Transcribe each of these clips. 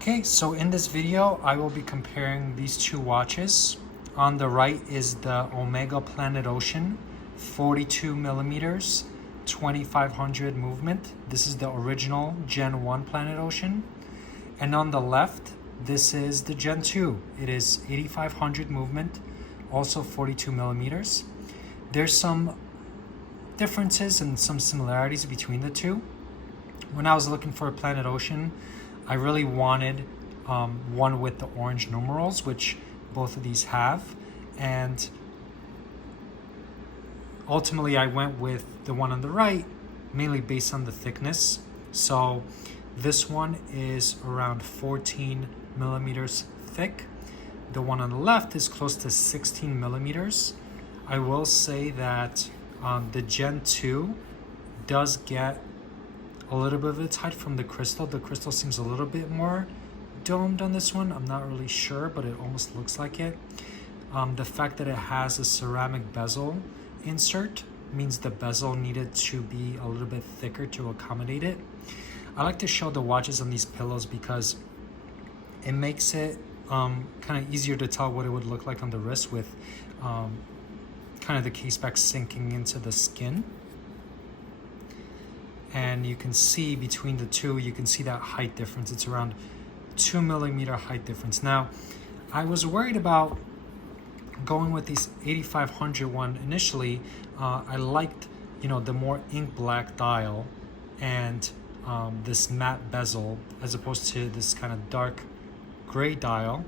Okay, so in this video, I will be comparing these two watches. On the right is the Omega Planet Ocean, 42 millimeters, 2500 movement. This is the original Gen 1 Planet Ocean. And on the left, this is the Gen 2. It is 8500 movement, also 42 millimeters. There's some differences and some similarities between the two. When I was looking for a Planet Ocean, I really wanted one with the orange numerals, which both of these have. And ultimately, I went with the one on the right, mainly based on the thickness. So this one is around 14 millimeters thick. The one on the left is close to 16 millimeters. I will say that the Gen 2 does get a little bit of its height from the crystal. The crystal seems a little bit more domed on this one. I'm not really sure, but it almost looks like it. The fact that it has a ceramic bezel insert means the bezel needed to be a little bit thicker to accommodate it. I like to show the watches on these pillows because it makes it kind of easier to tell what it would look like on the wrist with kind of the case back sinking into the skin. And you can see between the two, you can see that height difference. It's around 2 millimeter height difference. Now, I was worried about going with these 8500 one initially. I liked, the more ink black dial and this matte bezel as opposed to this kind of dark gray dial.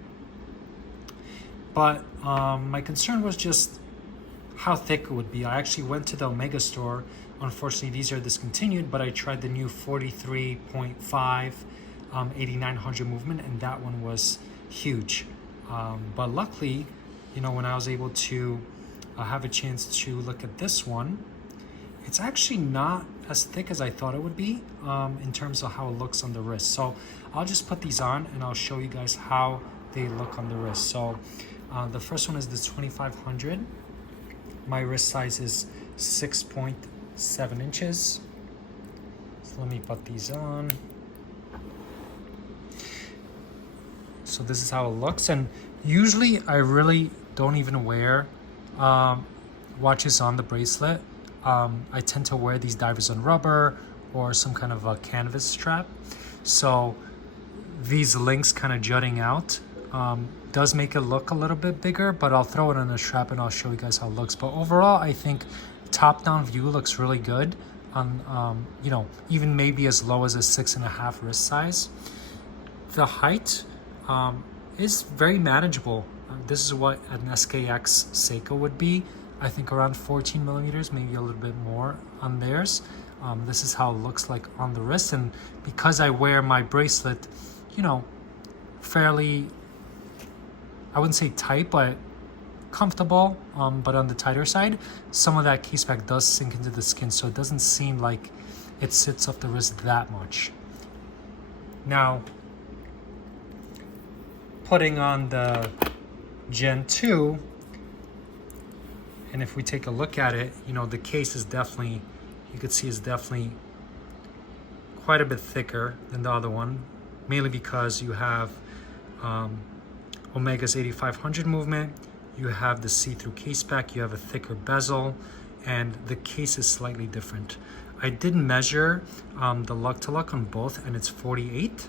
But my concern was just how thick it would be. I actually went to the Omega store. Unfortunately, these are discontinued, but I tried the new 43.5 8900 movement, and that one was huge. But luckily, when I was able to have a chance to look at this one, it's actually not as thick as I thought it would be in terms of how it looks on the wrist. So I'll just put these on and I'll show you guys how they look on the wrist. So the first one is the 2500. My wrist size is 6.7 inches. So let me put these on. So this is how it looks. And usually I really don't even wear watches on the bracelet. I tend to wear these divers on rubber or some kind of a canvas strap. So these links kind of jutting out does make it look a little bit bigger, but I'll throw it on a strap and I'll show you guys how it looks. But overall, I think top-down view looks really good on, even maybe as low as a 6.5 wrist size. The height is very manageable. This is what an SKX Seiko would be. I think around 14 millimeters, maybe a little bit more on theirs. This is how it looks like on the wrist. And because I wear my bracelet, fairly, I wouldn't say tight, but comfortable, but on the tighter side, some of that case back does sink into the skin, so it doesn't seem like it sits off the wrist that much. Now, putting on the Gen 2, and if we take a look at it, the case is definitely, you could see is definitely quite a bit thicker than the other one, mainly because you have Omega's 8500 movement, you have the see-through case back, you have a thicker bezel, and the case is slightly different. I did measure the lug to lug on both, and it's 48,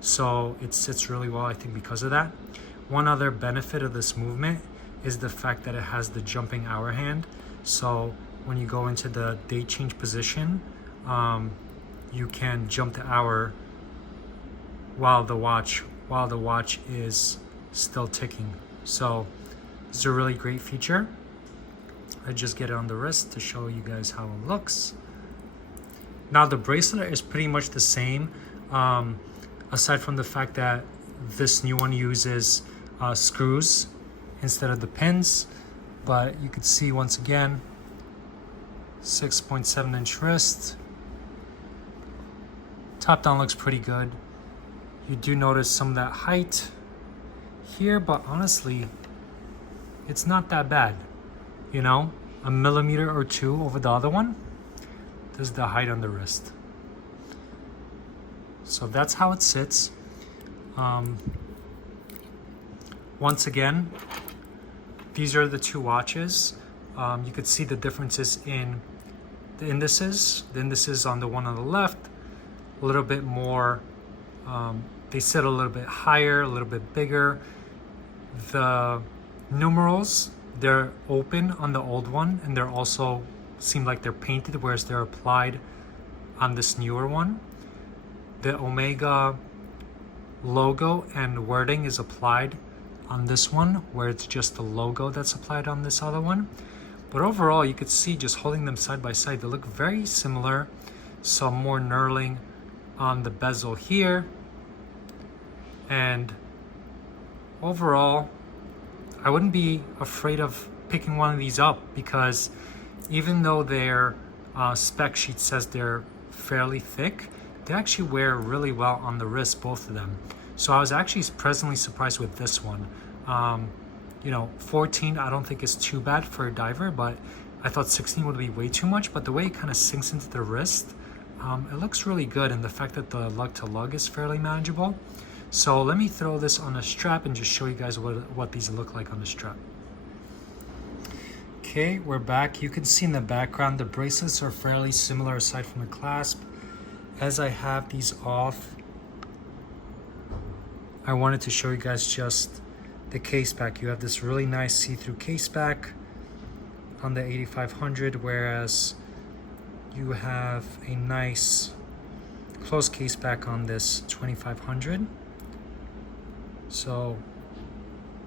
so it sits really well, I think, because of that. One other benefit of this movement is the fact that it has the jumping hour hand. So when you go into the date change position, you can jump the hour while the watch is still ticking. So this is a really great feature. I just get it on the wrist to show you guys how it looks. Now the bracelet is pretty much the same, aside from the fact that this new one uses screws instead of the pins. But you can see once again, 6.7 inch wrist. Top down looks pretty good. You do notice some of that height here, but honestly, it's not that bad. A millimeter or two over the other one. This is the height on the wrist. So that's how it sits. Once again, these are the two watches. You could see the differences in the indices. The indices on the one on the left, a little bit more, they sit a little bit higher, a little bit bigger. The numerals, they're open on the old one, and they're also seem like they're painted, whereas they're applied on this newer one. The Omega logo and wording is applied on this one, where it's just the logo that's applied on this other one. But overall, you could see just holding them side by side, they look very similar. Some more knurling on the bezel here. And overall, I wouldn't be afraid of picking one of these up, because even though their spec sheet says they're fairly thick, they actually wear really well on the wrist, both of them. So I was actually pleasantly surprised with this one. You know, 14 I don't think is too bad for a diver, but I thought 16 would be way too much. But the way it kind of sinks into the wrist, it looks really good, and the fact that the lug to lug is fairly manageable. So let me throw this on a strap and just show you guys what these look like on the strap. Okay, we're back. You can see in the background the bracelets are fairly similar aside from the clasp. As I have these off, I wanted to show you guys just the case back. You have this really nice see-through case back on the 8500, whereas you have a nice closed case back on this 2500. So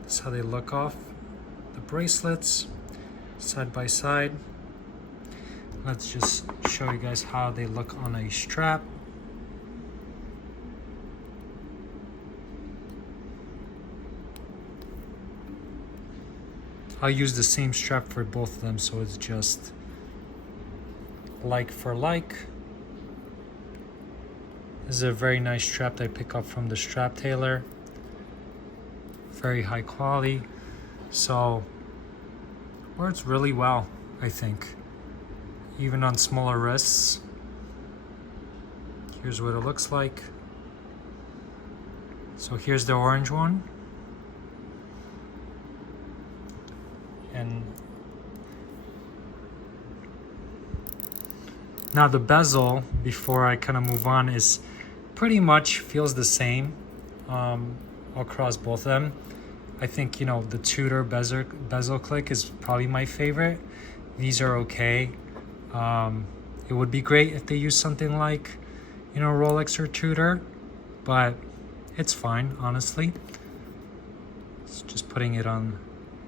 that's how they look off the bracelets side by side. Let's just show you guys how they look on a strap. I'll use the same strap for both of them, so it's just like for like. This is a very nice strap that I pick up from the strap tailor. Very high quality. So works really well, I think. Even on smaller wrists. Here's what it looks like. So here's the orange one. And now the bezel, before I kind of move on, is pretty much feels the same across both of them. I think, you know, the Tudor bezel click is probably my favorite. These are okay. It would be great if they use something like, you know, Rolex or Tudor, but it's fine, honestly. It's just putting it on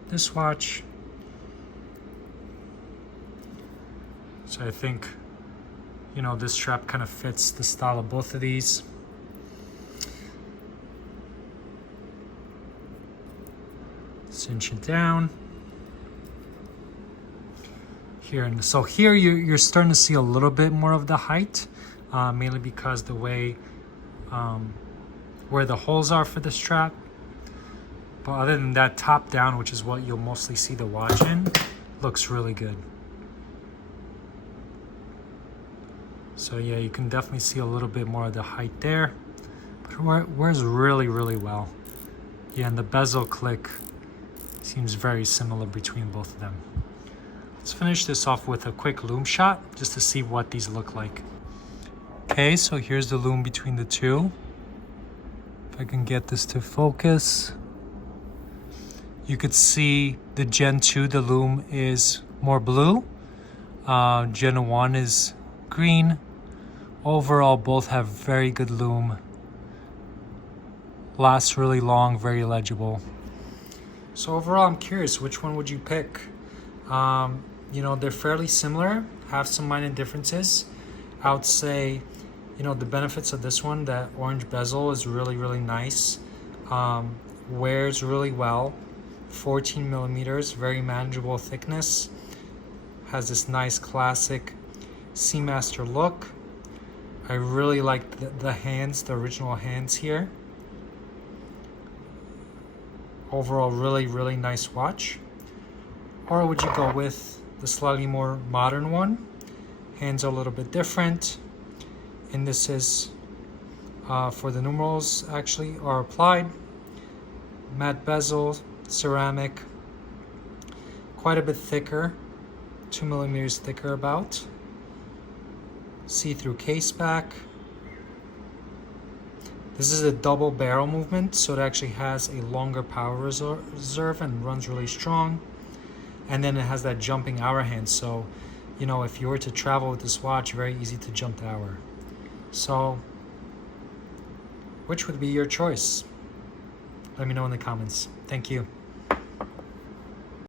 this watch. So I think, you know, this strap kind of fits the style of both of these. Cinch it down. Here, and so here you're starting to see a little bit more of the height, mainly because the way where the holes are for the strap. But other than that, top down, which is what you'll mostly see the watch in, looks really good. So yeah, you can definitely see a little bit more of the height there, but it wears really, really well. Yeah, and the bezel click seems very similar between both of them. Let's finish this off with a quick loom shot just to see what these look like. Okay, so here's the loom between the two. If I can get this to focus. You could see the Gen 2, the loom is more blue. Gen 1 is green. Overall, both have very good loom. Lasts really long, very legible. So overall, I'm curious, which one would you pick? You know, they're fairly similar, have some minor differences. I would say, you know, the benefits of this one, that orange bezel is really, really nice. Wears really well. 14 millimeters, very manageable thickness. Has this nice classic Seamaster look. I really like the hands, the original hands here. Overall, really, really nice watch. Or would you go with the slightly more modern one? Hands are a little bit different. Indices for the numerals actually are applied. Matte bezel, ceramic, quite a bit thicker, 2 millimeters thicker about. See-through case back. This is a double barrel movement, so it actually has a longer power reserve and runs really strong. And then it has that jumping hour hand, so you know, if you were to travel with this watch, very easy to jump the hour. So which would be your choice? Let me know in the comments. Thank you.